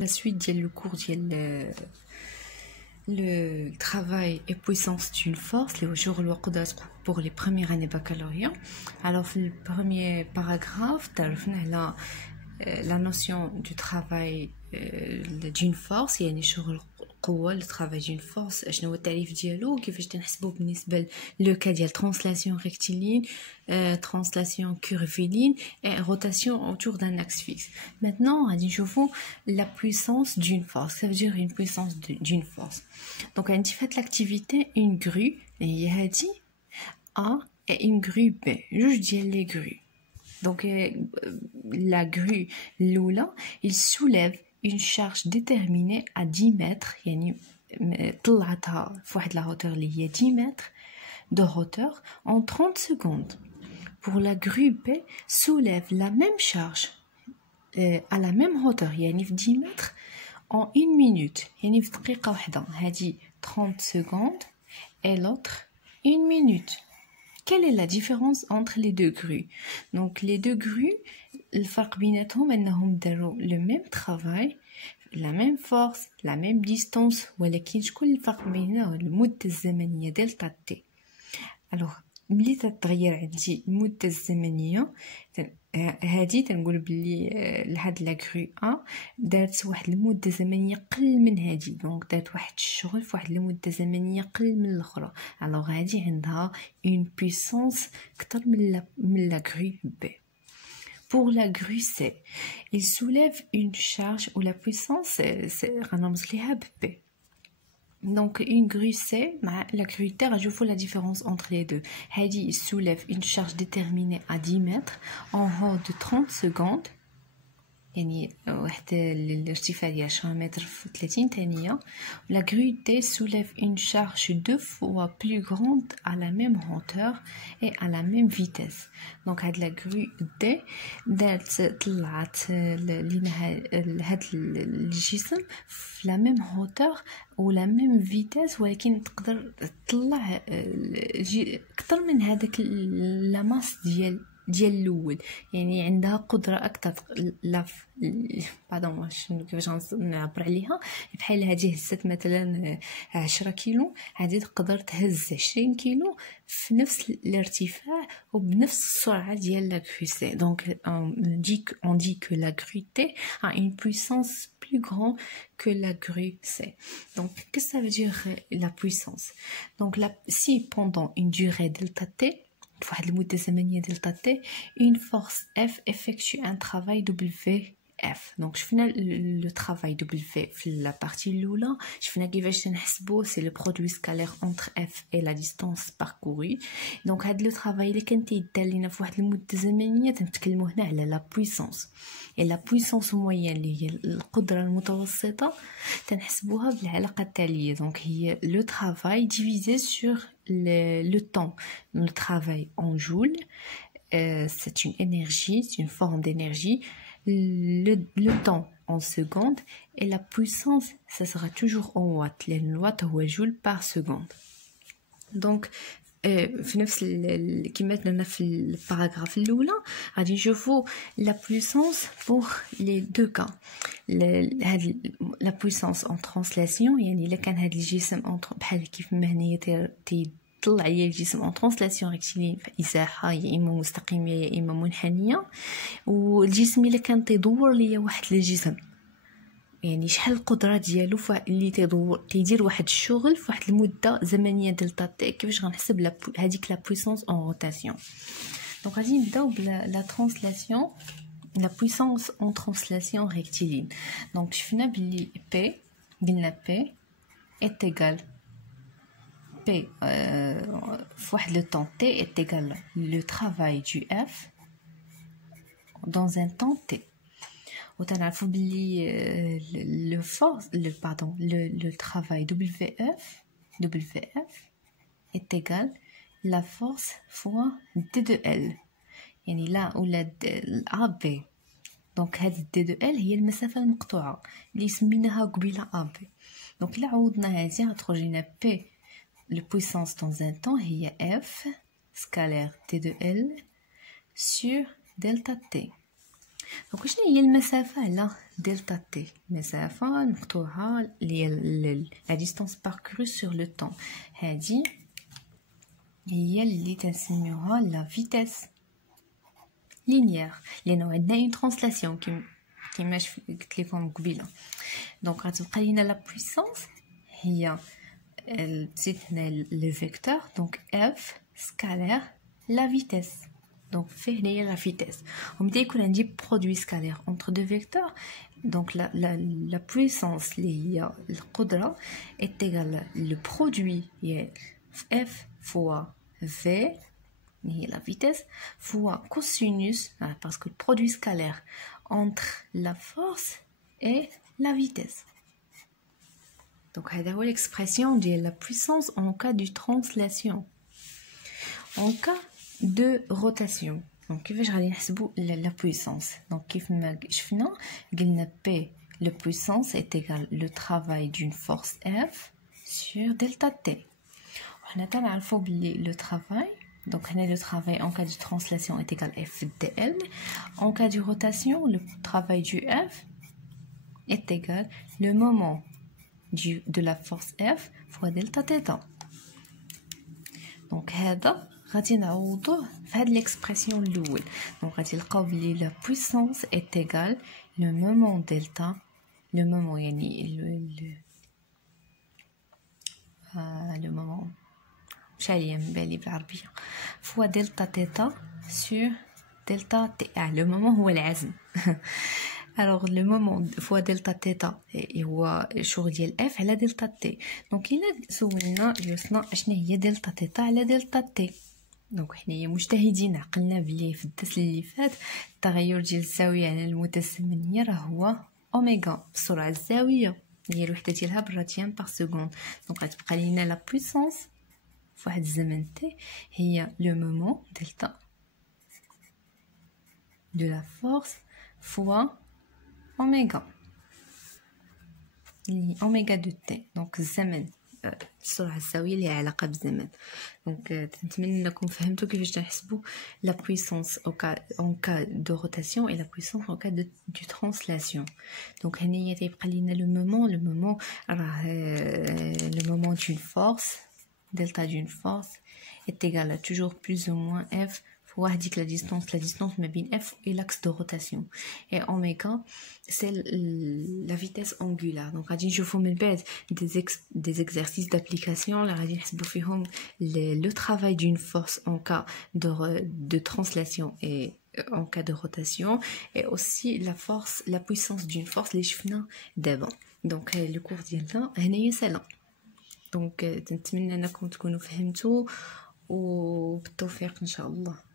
la suite ديال le cours ديال le travail et puissance d'une force les jours الوقدات pour les premières années baccalauréat. Alors le premier paragraphe تعرفنا على la notion du travail d'une force يعني شغل قوة le travail d'une force شنو هو التعريف ديالو كيفاش تنحسبوه بالنسبة لو كا ديال translation rectiligne translation curviligne et rotation autour d'un axe fixe. Maintenant غادي نشوفوا la puissance d'une force, ça veut dire une puissance d'une force. Donc عندي فهاد l'activité une grue هي هادي A et une grue B جوج ديال لي grues. Donc la grue l'oula il soulève une charge déterminée à 10 mètres يعني طلعتها فواحد la hauteur اللي هي 10 mètres de hauteur en 30 secondes. Pour la grue B soulève la même charge à la même hauteur يعني في 10 mètres en 1 minute يعني في دقيقة واحدة. هذه 30 secondes et l'autre 1 minute. Quelle est la différence entre les deux grues? Donc les deux grues الفرق بيناتهم انهم داروا le même travail la même force la même distance ولكن شكون الفرق بينهم المدة الزمنية دلتا تي. alors ملي تتغير عندي المدة الزمنية هادي تنقول بلي لهاد لا غرو ا دارت واحد المده زمنيه قل من هادي دونك دارت واحد الشغل في واحد المده زمنيه قل من الاخرى. alors هادي عندها une puissance كتر من لا غرو ب. pour la grue C il soulève une charge ou la puissance غنرمز ليها ب B. Donc une grue C مع la grue T راجوفوا la différence entre les deux. هادي soulève une charge déterminée à 10 mètres en haut de 30 secondes يعني واحد الارتفاع ديال 10 متر في 30 ثانية. La grue T soulève une charge 2 fois plus grande à la même hauteur et à la même vitesse. Donc هاد la grue D دارت طلعت لينا هاد الجسم في la même hauteur و la même vitesse ولكن تقدر تطلع اكثر من هذاك لا ماس ديال الاول يعني عندها قدره اكثر لا باردون شنو كيفاش نعبر عليها بحال هذه هزت مثلا 10 كيلو هذه تقدر تهز 20 كيلو في نفس الارتفاع وبنفس السرعه ديال لا غروسي. دونك on dit que la grue T a une puissance plus grande que la grue C. Donc qu'est-ce que ça veut dire la puissance? Donc si pendant une durée delta T فواحد المده زمنيه دلتا تي une force F effectue un travail WF. donc شفنا le travail W في la partie الاولى شفنا كيفاش نحسبوه c'est le produit scalaire entre F et la distance parcourue. donc هاد لو travail اللي كان تيدار لينا في واحد المده زمنيه تنتكلموا هنا على لا puissance. et la puissance moyenne اللي هي القدره المتوسطه تنحسبوها بالعلاقه التاليه. donc هي le travail divisé sur le temps. le travail en joule c'est une énergie, c'est une forme d'énergie. le temps en secondes et la puissance ça sera toujours en watts لأن الوات هو joule par seconde. donc في نفس كما درنا في الباراغراف الاولى غادي نشوفوا la puissance pour les deux cas. هاد la puissance en translation يعني الا كان هاد الجسم بحال كيف ما هنايا طلع لي الجسم en translation rectiligne فإزاحة يا إما مستقيمة يا إما منحنية. والجسم إلا كان تيدور ليا واحد الجسم يعني شحال القدرة ديالو اللي تيدير واحد الشغل في واحد المدة زمنية دلتا تي كيفاش غنحسب هذيك لا puissance en rotation. دونك غادي نبداو بلا translation la puissance en translation rectiligne. donc شفنا بلي P قلنا P est égal P fois le temps T est égal le travail du F dans un temps T. وتنعرفوا بلي le travail WF est égal la force fois D de L يعني لا ولا AB. donc هذه D de L هي المسافة المقطوعة اللي سميناها قبيلة AB. donc إلا عوضنا هذه غتخرج لنا P le puissance dans un temps هي F scalaire T de L sur delta T. دونك شنو هي المسافه على دلتا تي؟ المسافه المقطوعه اللي هي لا ديستانس باركورو سور لو طون، هذه هي اللي تنسميوها لا فيتيس لينيير، لانه عندنا اون ترانسلاسيون كيما قلت لكم قبيله. دونك غتبقى لينا لا بويسونس هي زيد هنا لو فيكتور، دونك اف سكالير لا فيتيس، دونك فيه هنايا لا فيتيس. ومتى يكون عندي برودوي سكالير اونتر دو فيكتور، دونك لا بويسونس اللي هي القدره ايتيغال لو برودوي هي اف فوا في هي la vitesse fois cosinus, parce que le produit scalaire entre la force et la vitesse. Donc هذا هو l'expression de la puissance en cas de translation. En cas de rotation, donc كيفاش غادي نحسبوا la puissance؟ donc كيف ما شفنا قلنا P le puissance est égal le travail d'une force F sur delta T. وحنا تنعرفوا بلي le travail. Donc, le travail en cas de translation est égal à F dl. En cas de rotation, le travail du F est égal le moment de la force F fois delta θ. Donc, هذا غادي نعوضوه في هاد l'expression الأول. Donc, غادي نلقاو بلي la puissance est égal le moment delta, le moment يعني le moment شاليه من بالي بالعربيه فوا دلتا تيتا سور دلتا تي. لو مومون هو العزم. الوغ لو مومون فوا دلتا تيتا هو الشغل ديال اف على دلتا تي. دونك الا سولنا جوسنا اشنا هي دلتا تيتا على دلتا تي، دونك حنايا مجتهدين عقلنا بلي في الدرس اللي فات التغير ديال الزاويه على المتسمنيه راه هو اوميغا بالسرعه الزاويه هي الوحده ديالها بالراديان بار سكوند. دونك غتبقى لينا لا بويسونس فواحد الزمن تي هي لو مومون دلتا دو لا فورس فوا اوميغا اللي اوميغا دو تي. دونك الزمن السرعه الزاويه اللي علاقه بالزمن. دونك نتمنى انكم فهمتوا كيفاش تحسبوا لا بويسونس اون كا دو روتاسيون اي لا بويسونس اون كا دو ترانسلاسيون. دونك هنايا تيبقى لينا لو مومون راه لو مومون دون فورس delta d'une force est égal à toujours plus ou moins F fois la distance mais bien F et l'axe de rotation. Et oméga, c'est la vitesse angulaire. Donc, je vous mets des exercices d'application. Là, le travail d'une force en cas de translation et en cas de rotation, et aussi la puissance d'une force, les chevaux d'avant. Donc, le cours d'il c'est là. دونك نتمنى انكم تكونوا فهمتوا وبالتوفيق ان شاء الله.